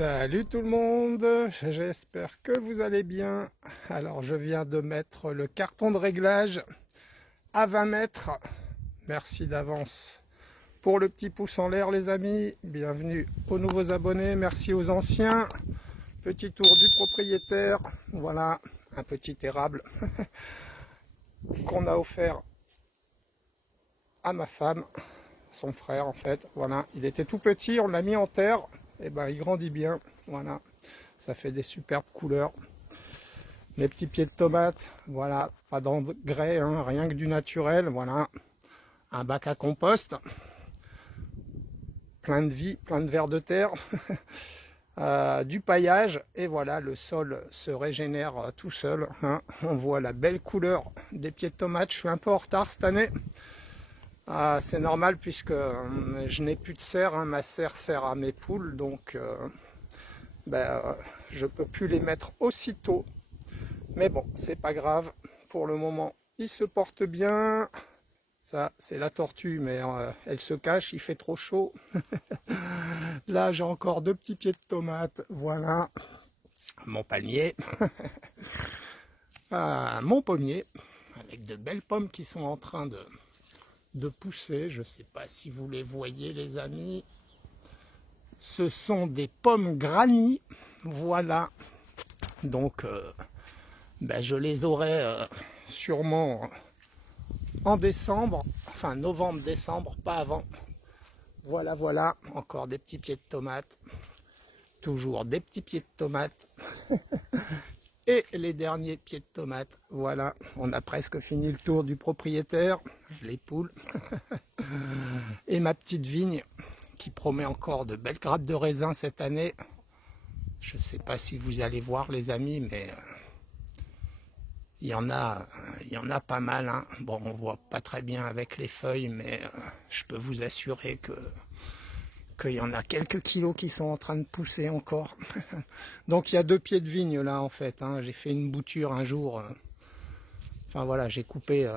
Salut tout le monde, j'espère que vous allez bien. Alors je viens de mettre le carton de réglage à 20 mètres. Merci d'avance pour le petit pouce en l'air les amis. Bienvenue aux nouveaux abonnés, merci aux anciens. Petit tour du propriétaire. Voilà un petit érable qu'on a offert à ma femme, son frère en fait. Voilà, il était tout petit, on l'a mis en terre. Et ben il grandit bien, voilà, ça fait des superbes couleurs. Les petits pieds de tomates, voilà, pas d'engrais, hein, rien que du naturel, voilà. Un bac à compost, plein de vie, plein de vers de terre, du paillage, et voilà, le sol se régénère tout seul, hein. On voit la belle couleur des pieds de tomates. Je suis un peu en retard cette année. C'est normal puisque je n'ai plus de serre, hein. Ma serre sert à mes poules, donc je peux plus les mettre aussitôt. Mais bon, c'est pas grave. Pour le moment, ils se portent bien. Ça, c'est la tortue, mais elle se cache, il fait trop chaud. Là, j'ai encore deux petits pieds de tomates. Voilà, mon palmier. Mon pommier, avec de belles pommes qui sont en train de pousser. Je ne sais pas si vous les voyez, les amis. Ce sont des pommes granny. Voilà. Donc, je les aurai sûrement en décembre, enfin novembre-décembre, pas avant. Voilà, voilà, encore des petits pieds de tomates, toujours des petits pieds de tomates, et les derniers pieds de tomates. Voilà, on a presque fini le tour du propriétaire, les poules, et ma petite vigne qui promet encore de belles grappes de raisin cette année. Je ne sais pas si vous allez voir les amis, mais il y en a pas mal, hein. Bon, on voit pas très bien avec les feuilles, mais je peux vous assurer qu'il y en a quelques kilos qui sont en train de pousser encore. Donc il y a deux pieds de vigne là en fait, hein. J'ai fait une bouture un jour. Enfin voilà, j'ai coupé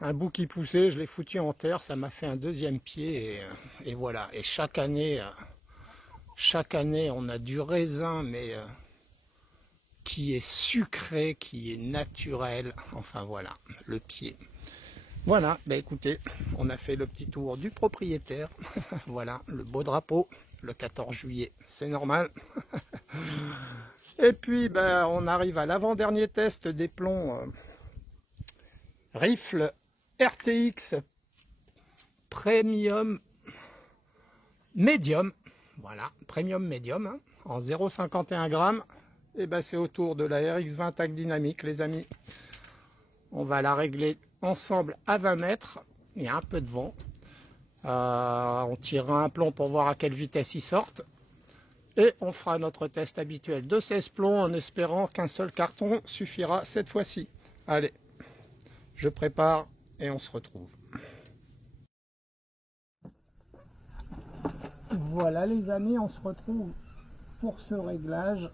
un bout qui poussait, je l'ai foutu en terre, ça m'a fait un deuxième pied et voilà. Et chaque année, on a du raisin, mais qui est sucré, qui est naturel. Enfin voilà, le pied. Voilà, écoutez, on a fait le petit tour du propriétaire. Voilà, le beau drapeau, le 14 juillet, c'est normal. Et puis, on arrive à l'avant-dernier test des plombs Rifle RTX Premium Medium. Voilà, Premium Medium, hein, en 0,51 grammes. Et c'est au tour de la RX20 TAC Dynamique, les amis. On va la régler ensemble à 20 mètres. Il y a un peu de vent. On tirera un plomb pour voir à quelle vitesse il sortent. Et on fera notre test habituel de 16 plombs en espérant qu'un seul carton suffira cette fois-ci. Allez, je prépare et on se retrouve. Voilà les amis, on se retrouve pour ce réglage.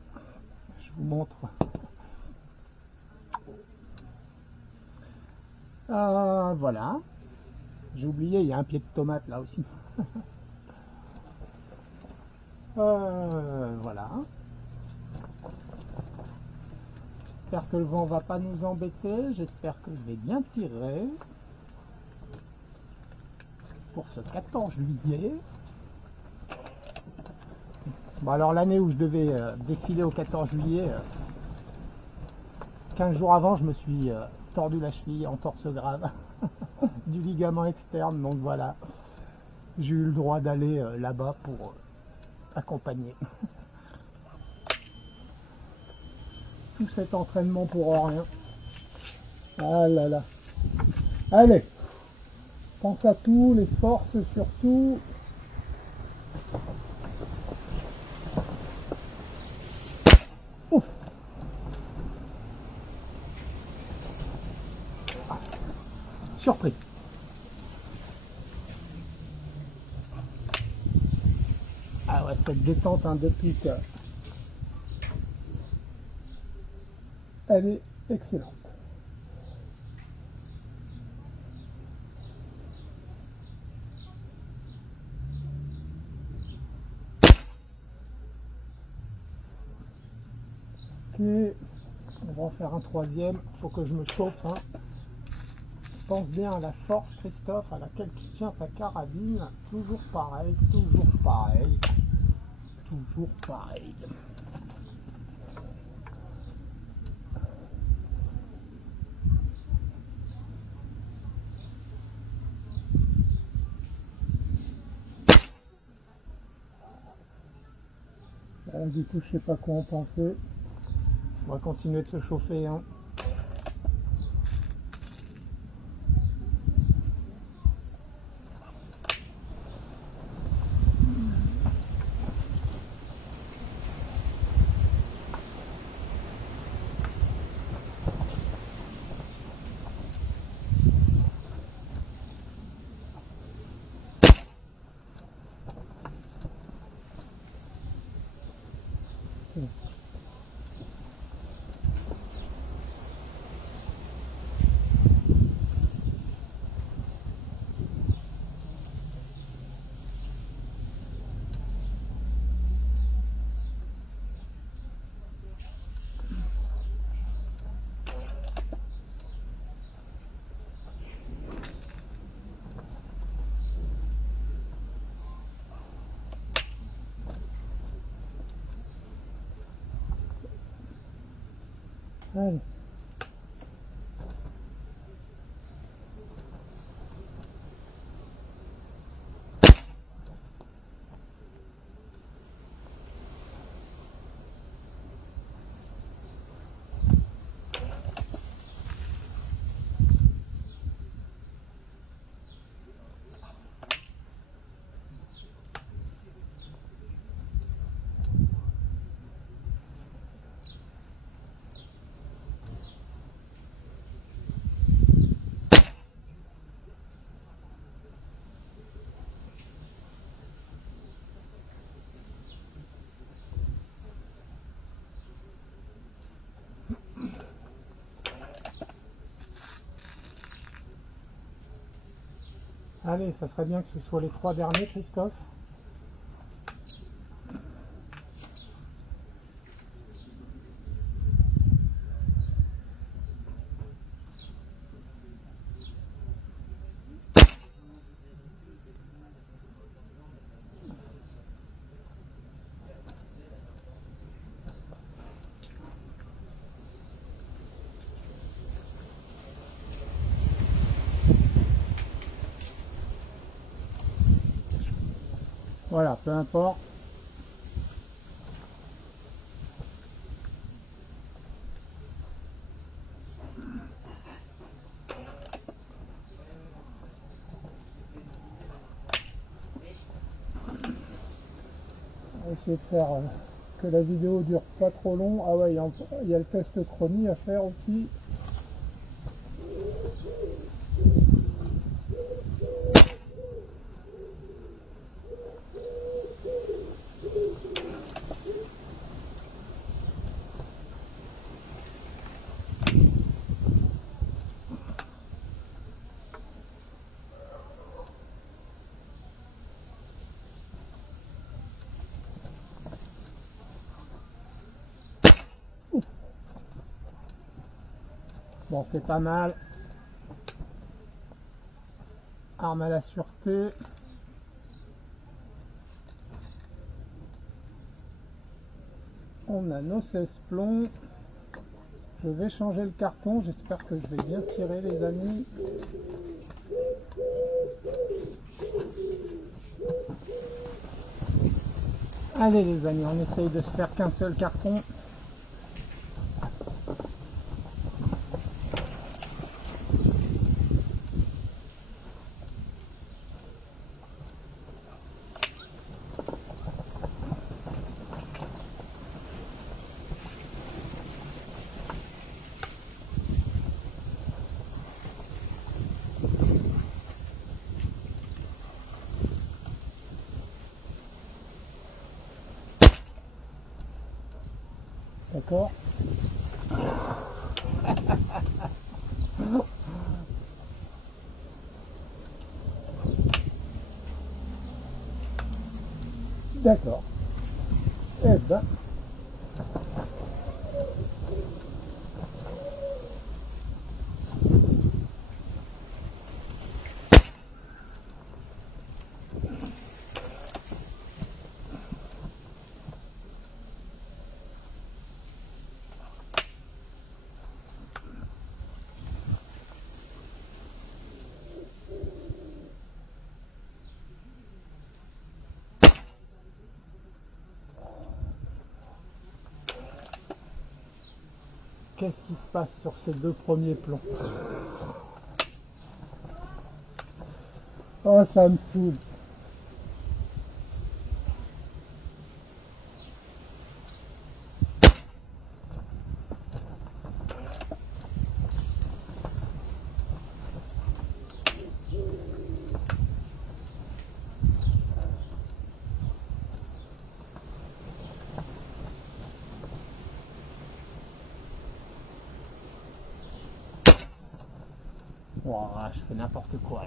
Je vous montre. Voilà. J'ai oublié, il y a un pied de tomate là aussi. Voilà. J'espère que le vent va pas nous embêter. J'espère que je vais bien tirer pour ce 14 juillet. Bon, alors l'année où je devais défiler au 14 juillet, 15 jours avant, je me suis tordu la cheville en torse grave du ligament externe. Donc voilà, j'ai eu le droit d'aller là-bas pour accompagner. Tout cet entraînement pour rien. Ah là là. Allez, pense à tout, les forces surtout. Ouf. Surpris. Ah ouais, cette détente hein, depuis que elle est excellente. On va en faire un troisième. Faut que je me chauffe. Hein. Pense bien à la force, Christophe, à laquelle tu tiens ta carabine. Toujours pareil, toujours pareil. Toujours pareil. Du coup, je sais pas quoi en penser. On va continuer de se chauffer. Hein. Allez. Allez, ça serait bien que ce soit les 3 derniers, Christophe. Voilà, peu importe. On va essayer de faire que la vidéo dure pas trop long. Ah ouais, il y a le test chromie à faire aussi. Bon, c'est pas mal. Arme à la sûreté. On a nos 16 plombs. Je vais changer le carton. J'espère que je vais bien tirer, les amis. Allez les amis, on essaye de se faire qu'un seul carton. D'accord. D'accord. Eh ben. qu'est-ce qui se passe sur ces deux premiers plombs? Oh, ça me saoule. Ouah, je fais n'importe quoi.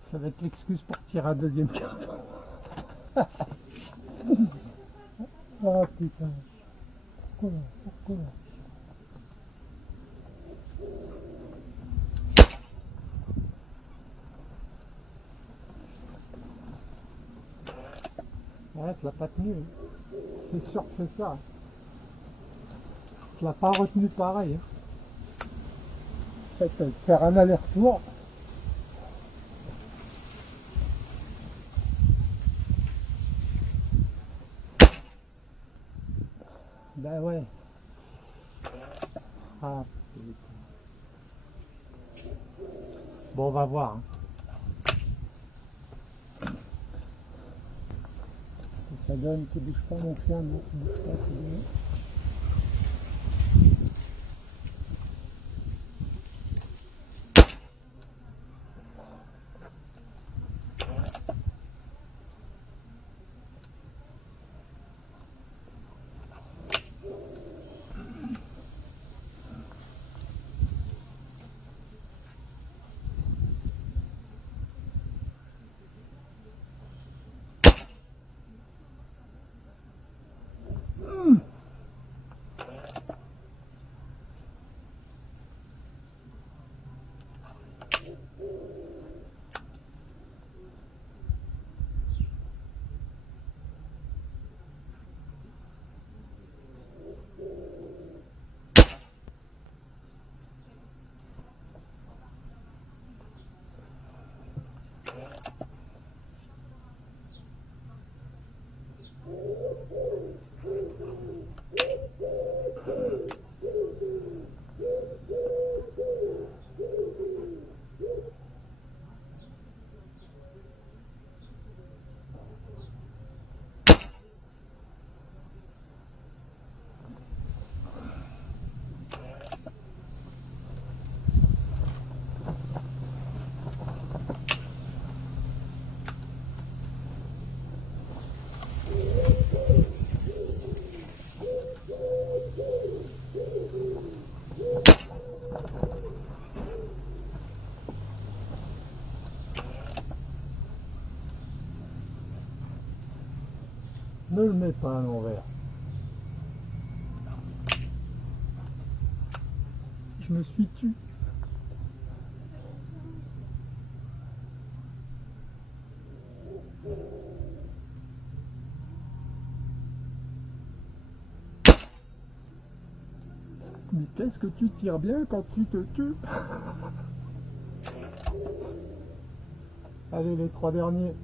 Ça va être l'excuse pour tirer un deuxième carton. Oh putain. Pourquoi? Ouais, tu l'as pas tenu. C'est sûr que c'est ça. Tu l'as pas retenu pareil. En fait, faire un aller-retour. Ben ouais. Ah, putain. Bon, on va voir. Hein. Ça donne, tu bouges pas mon chien, non, tu bouges pas, c'est bien. Ne le mets pas à l'envers. Je me suis tu. Mais qu'est-ce que tu tires bien quand tu te tues? Allez, les trois derniers.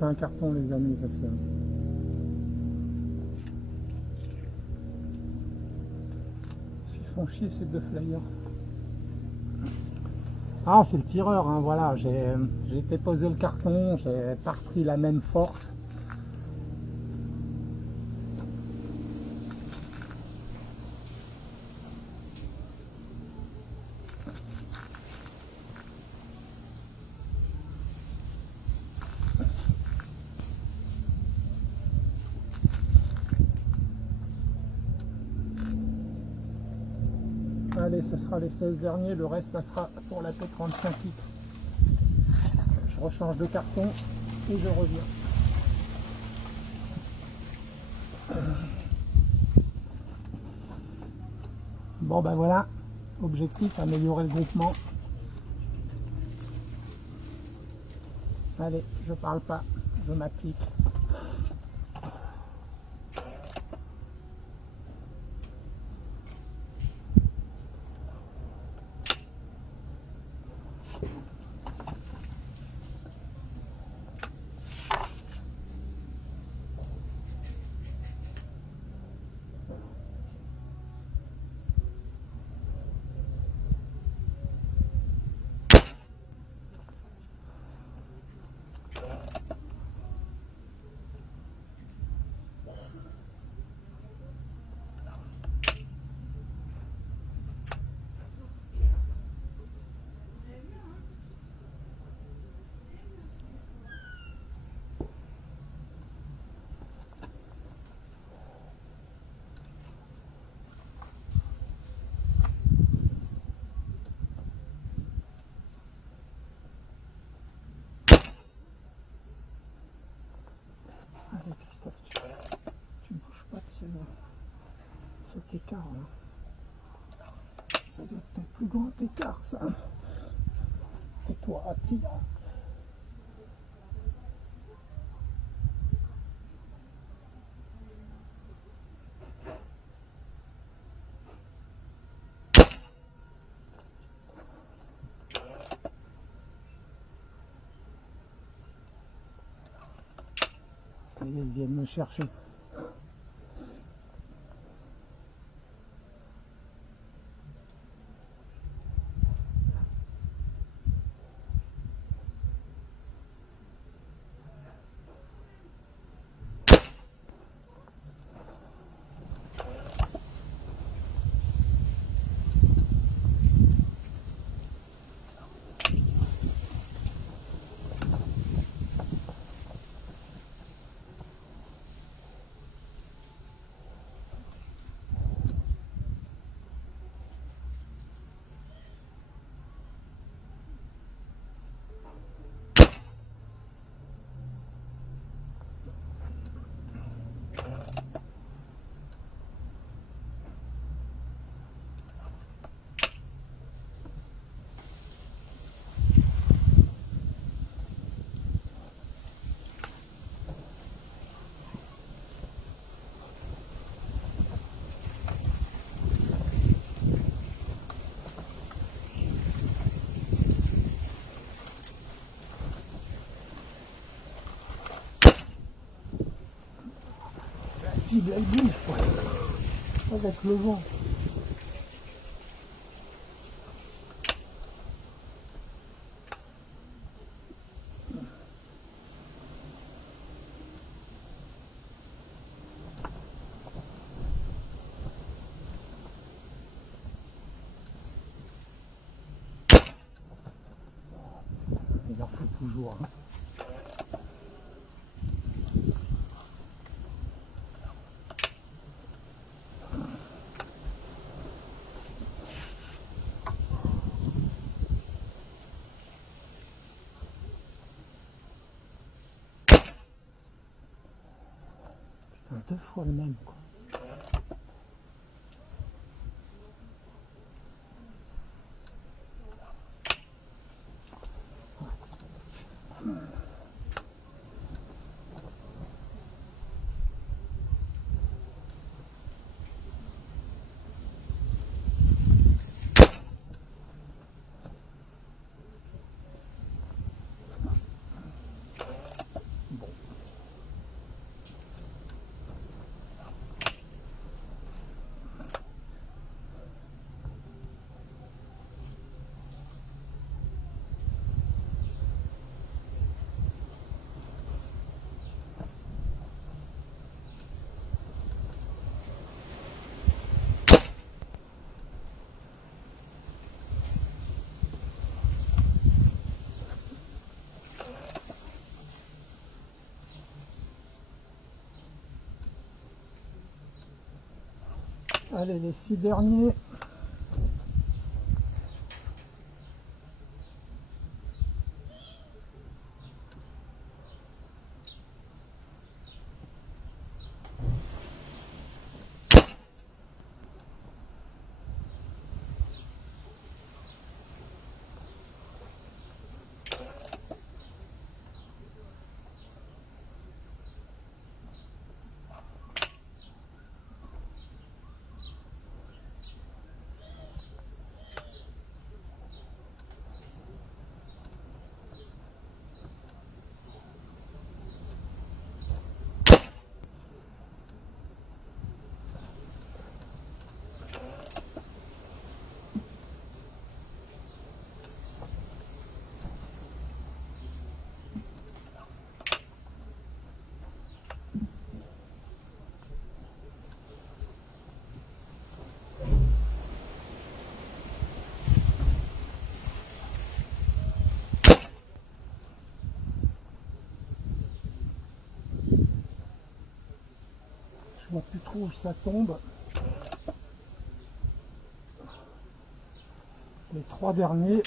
fait un carton, les amis, parce que... Ils font chier ces deux flyers. Ah, c'est le tireur, hein, voilà. J'ai été poser le carton, j'ai pas repris la même force. Allez, ce sera les 16 derniers, le reste ça sera pour la P35X. Je rechange de carton et je reviens. Bon ben voilà, objectif, améliorer le groupement. Allez, je parle pas, je m'applique. Allez Christophe, tu ne bouges pas de cet écart là. Ça doit être ton plus grand écart ça. Et toi, Attila. Ça y est, ils viennent me chercher. La cible elle bouge quoi. Avec le vent. Il en faut toujours. Hein. Putain, 2 fois le même quoi. Bon, Allez, les 6 derniers. Je vois plus trop où ça tombe. Les 3 derniers.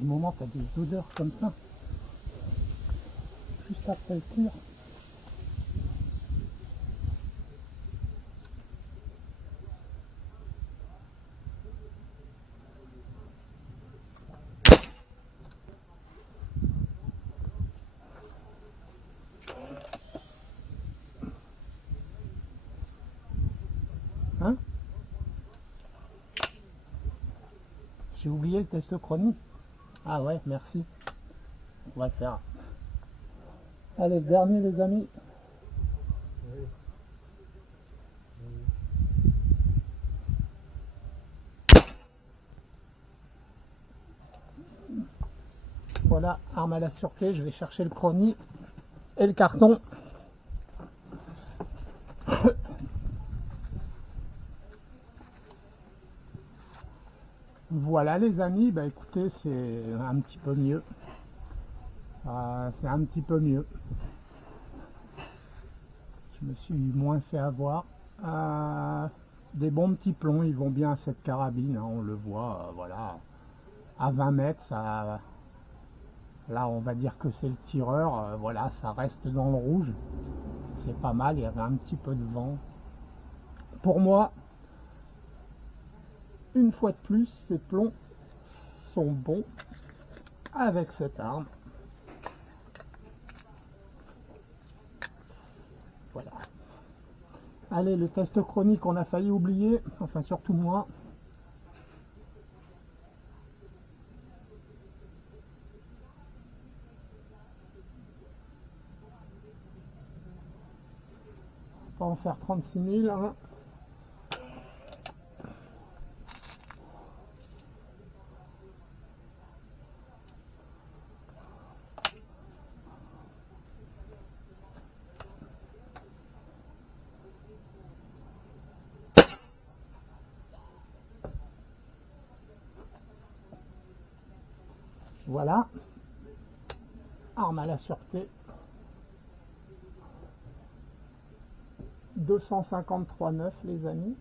Au moment, tu as des odeurs comme ça, juste après le tir. Hein? J'ai oublié le test chronie. Ah ouais, merci. On va le faire. Allez, le dernier les amis. Voilà, arme à la sûreté, je vais chercher le chronie et le carton. Voilà les amis, bah écoutez, c'est un petit peu mieux. C'est un petit peu mieux. Je me suis moins fait avoir. Des bons petits plombs, ils vont bien à cette carabine, hein, on le voit, voilà. À 20 mètres, ça, là on va dire que c'est le tireur, voilà, ça reste dans le rouge. C'est pas mal, il y avait un petit peu de vent. Pour moi, une fois de plus, ces plombs sont bons avec cette arme. Voilà. Allez, le test chronique, on a failli oublier, enfin surtout moi. On va en faire 36 000. Hein. Voilà. Arme à la sûreté. 253,9 les amis.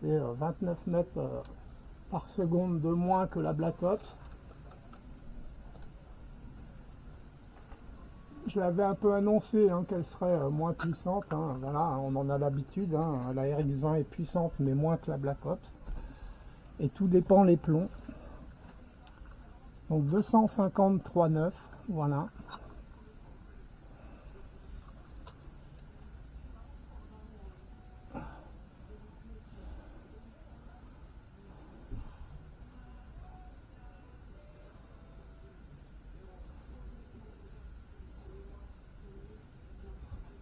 C'est 29 mètres par seconde de moins que la Black Ops. Je l'avais un peu annoncé hein, qu'elle serait moins puissante. Hein, voilà, on en a l'habitude. Hein, la RX-20 est puissante, mais moins que la Black Ops. Et tout dépend les plombs. Donc 253,9, voilà.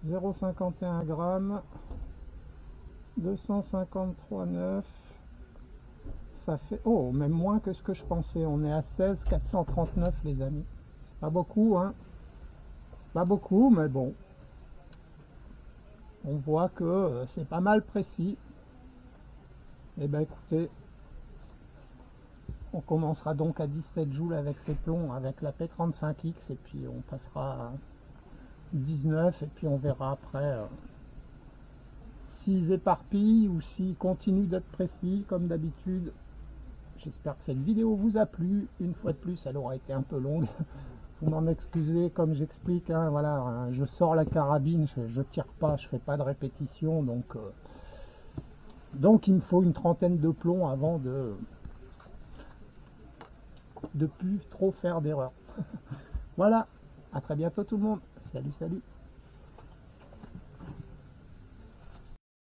0,51 grammes, 253,9. Ça fait, oh, même moins que ce que je pensais. On est à 16,439 les amis. C'est pas beaucoup, hein. C'est pas beaucoup, mais bon. On voit que c'est pas mal précis. Et ben écoutez, on commencera donc à 17 joules avec ces plombs, avec la P35X, et puis on passera à 19, et puis on verra après s'ils éparpillent ou s'ils continuent d'être précis comme d'habitude. J'espère que cette vidéo vous a plu. Une fois de plus, elle aura été un peu longue. Vous m'en excusez, comme j'explique, hein, voilà, hein, je sors la carabine, je tire pas, je fais pas de répétition, donc il me faut une trentaine de plombs avant de plus trop faire d'erreurs. Voilà, à très bientôt tout le monde. Salut, salut.